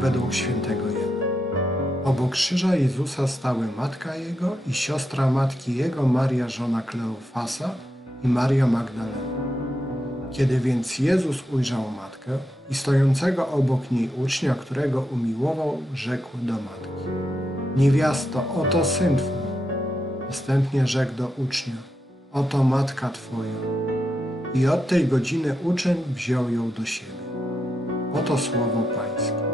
według świętego Jana. Obok krzyża Jezusa stały matka Jego i siostra matki Jego, Maria żona Kleofasa i Maria Magdalena. Kiedy więc Jezus ujrzał matkę i stojącego obok niej ucznia, którego umiłował, rzekł do matki: Niewiasto, oto syn twój. Następnie rzekł do ucznia: Oto matka twoja. I od tej godziny uczeń wziął ją do siebie. quanto à sua.